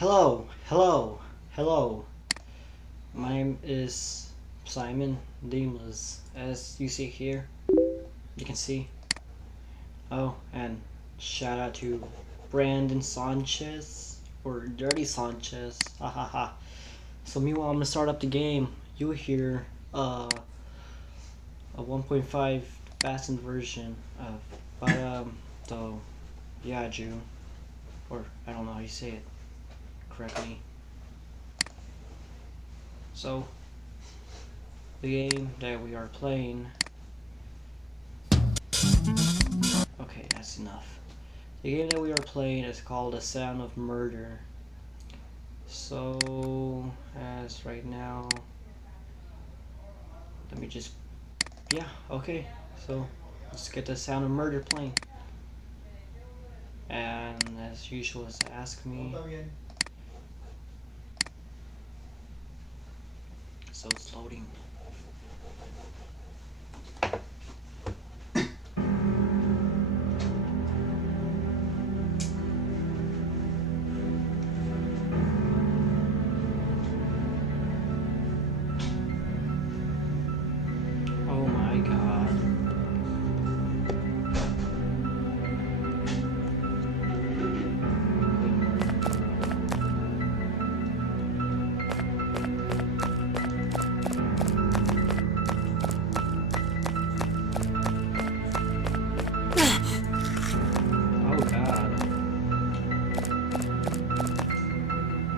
Hello, hello, hello. My name is Simon Deemless. As you see here, you can see. Oh, and shout out to Brandon Sanchez or Dirty Sanchez. Ha ha ha. So meanwhile, I'm gonna start up the game. You hear a 1.5 fastened version of the Yaju, or I don't know how you say it correctly. So, the game that we are playing. Okay, that's enough. The game that we are playing is called The Sound of Murder. So, as right now, let me just. Yeah, okay. So, let's get The Sound of Murder playing. And as usual, it's ask me. So it's loading. Oh my god. Oh god.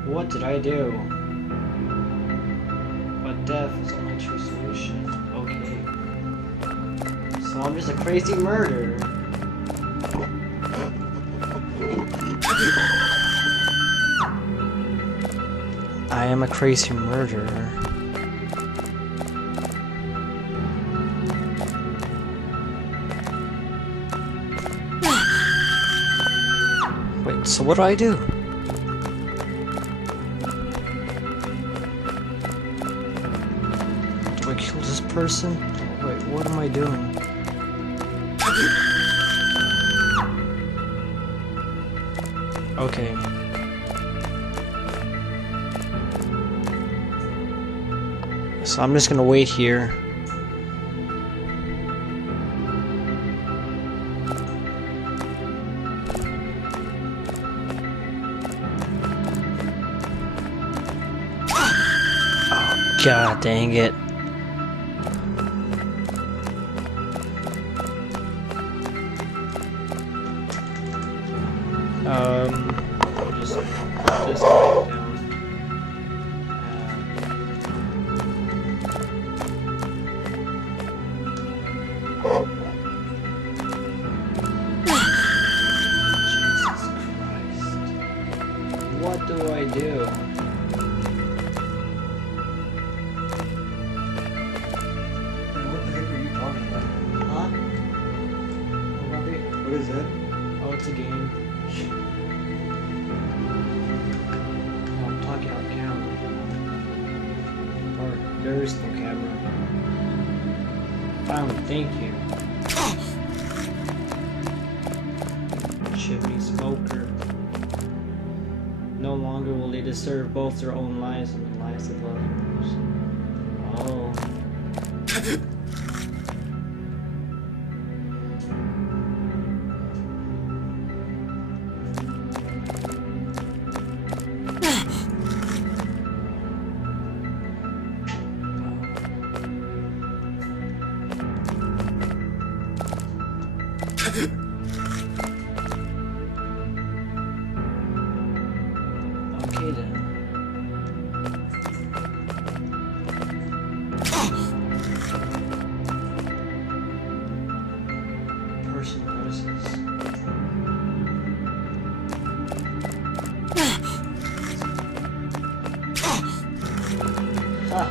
What did I do? But death is only true solution. Okay. So I'm just a crazy murderer. I am a crazy murderer. Wait, so what do I do? Do I kill this person? Wait, what am I doing? Okay. So I'm just gonna wait here. Oh, god dang it. Just back down. Jesus Christ. What do I do? What the heck are you talking about? Huh? What is that? Oh, it's a game. I'm talking on camera. Or there is no camera. Finally, thank you. Chimney smoker. No longer will they disturb both their own lives and the lives of others. Oh. Okay then. Person notices. Ha!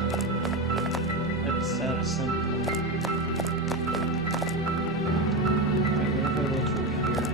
That's that simple. Wait, what if I look over here?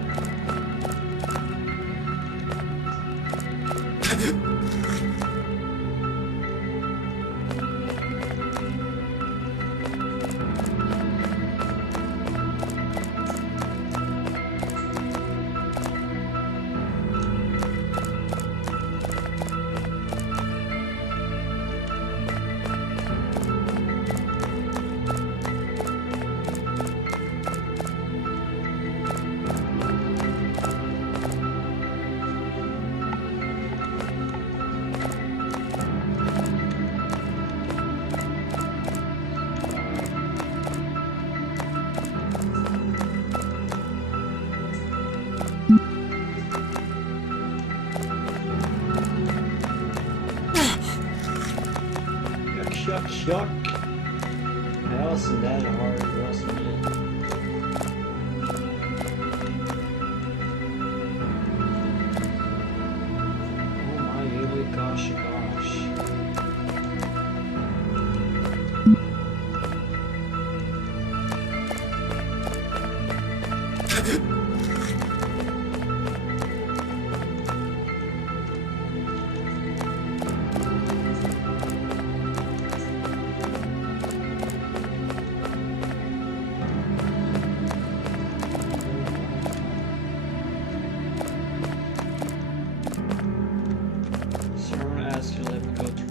Yuck, yuck. That wasn't that hard, wasn't it? Oh my, really, gosh, gosh. Someone asked you to let me go through.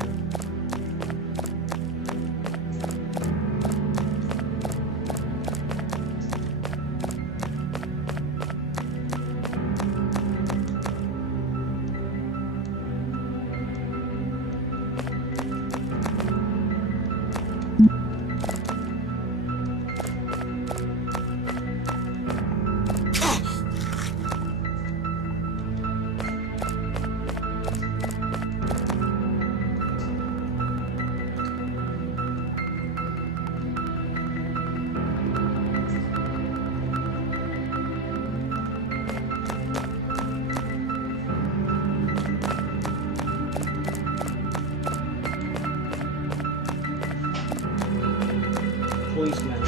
Policeman.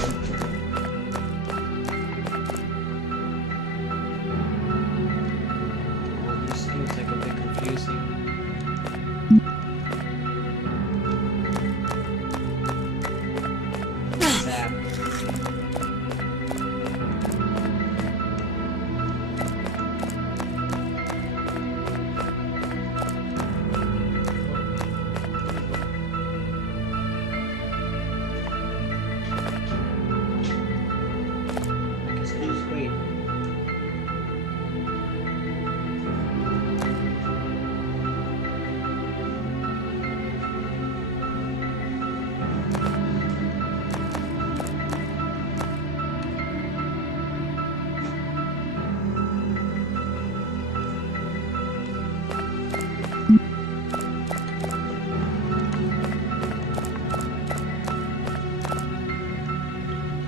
Oh, this seems like a bit confusing. Zap. I guess I just wait.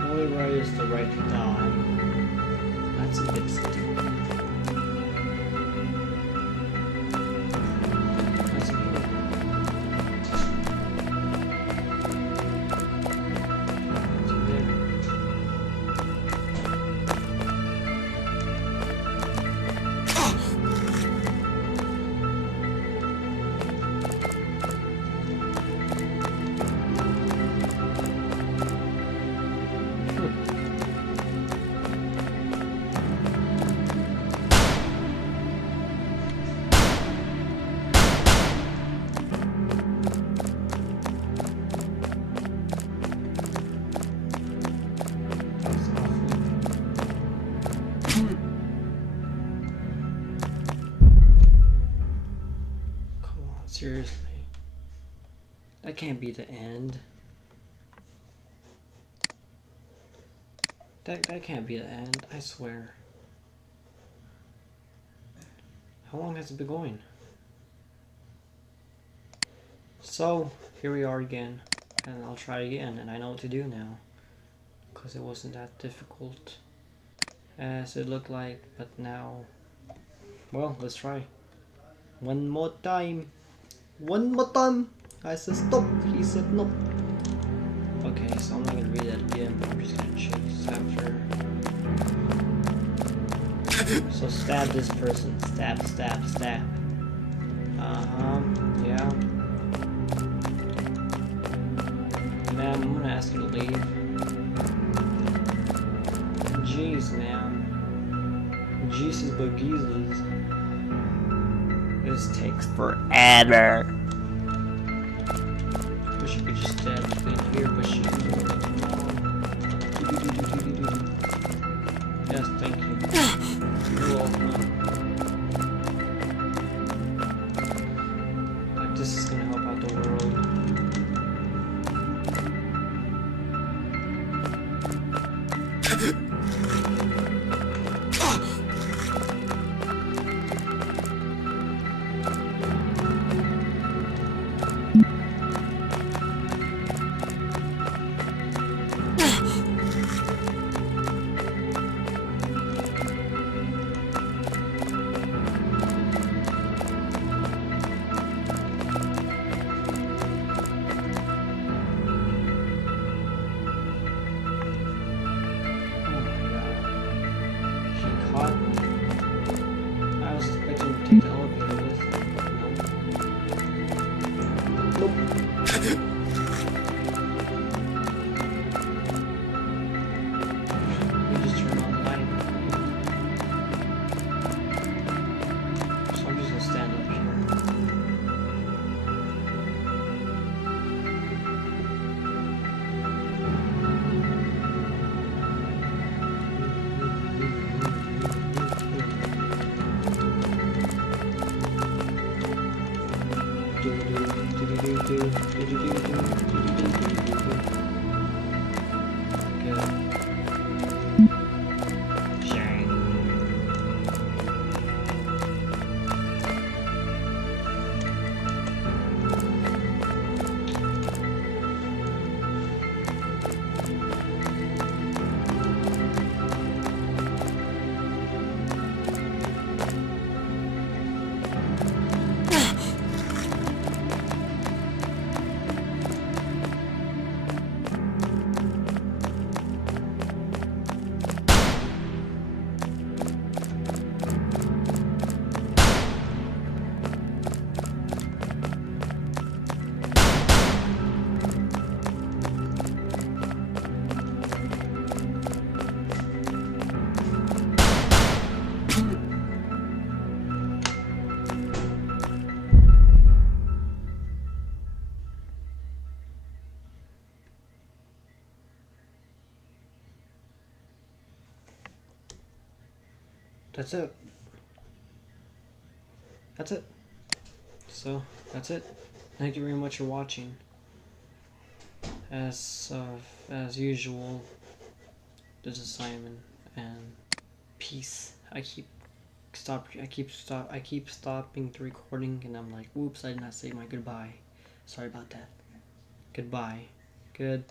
Only right is the right to die. That's a bit stupid. That's good. That's good. That's awful. Come on, seriously. That can't be the end. That can't be the end, I swear. How long has it been going? So, here we are again. And I'll try again, and I know what to do now. Because it wasn't that difficult as it looked like, but now... Well, let's try. One more time. One more time. I said stop. He said no. Okay, so I'm not gonna read that again. I'm just gonna choose after. So stab this person. Stab, stab, stab. Yeah. Ma'am, I'm gonna ask you to leave. Jeez, ma'am. Jesus begeezers. This takes forever. Wish you could just stab in here, but she can do it. Yes, thank you. You're welcome. Like, this is gonna help out the world. That's it. That's it. So, that's it. Thank you very much for watching. As usual, this is Simon, and peace. I keep stopping the recording, and I'm like, whoops, I did not say my goodbye. Sorry about that. Goodbye. Good.